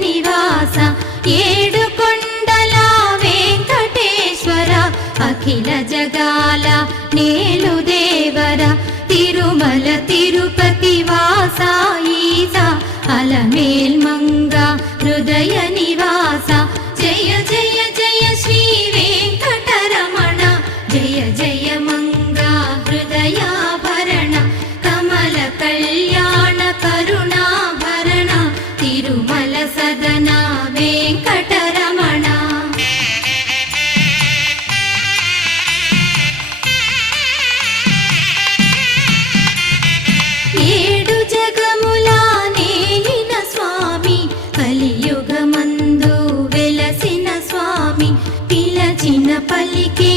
నివాస ఏడు కొండల వెంకటేశ్వర అఖిల జగాల నేలు దేవర తిరుమల తిరుపతి వాస ఈస అలమేల్ మంగ హృదయ నివాస జయ జయ జయ శ్రీ వెంకటరమణ జయ జయ మంగ హృదయాభరణ కమల కళ్యాణ కరుణాభరణ తిరుమల సదన వెంకటరమణ. ఏడు జగముల నేలిన స్వామి కలియుగమందు వెలసిన స్వామి పిలచిన పలికే